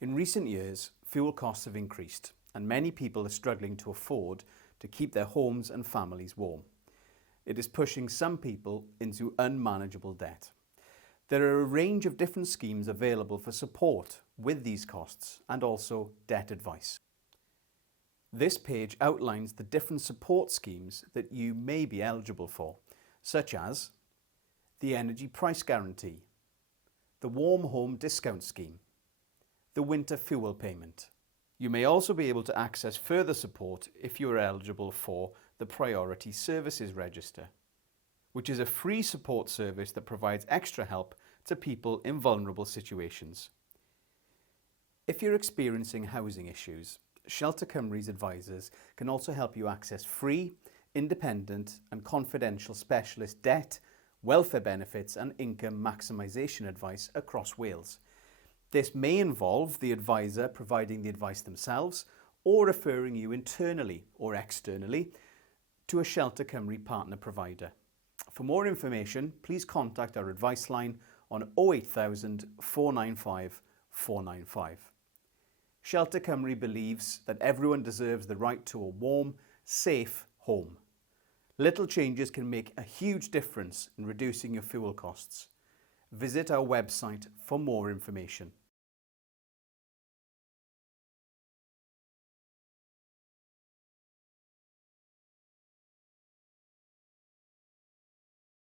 In recent years, fuel costs have increased and many people are struggling to afford to keep their homes and families warm. It is pushing some people into unmanageable debt. There are a range of different schemes available for support with these costs and also debt advice. This page outlines the different support schemes that you may be eligible for, such as the Energy Price Guarantee, the Warm Home Discount Scheme, the Winter Fuel Payment. You may also be able to access further support if you are eligible for the Priority Services Register, which is a free support service that provides extra help to people in vulnerable situations. If you're experiencing housing issues, Shelter Cymru's advisors can also help you access free, independent and confidential specialist debt, welfare benefits and income maximisation advice across Wales. This may involve the advisor providing the advice themselves or referring you internally or externally to a Shelter Cymru partner provider. For more information, please contact our advice line on 08000 495 495. Shelter Cymru believes that everyone deserves the right to a warm, safe home. Little changes can make a huge difference in reducing your fuel costs. Visit our website for more information.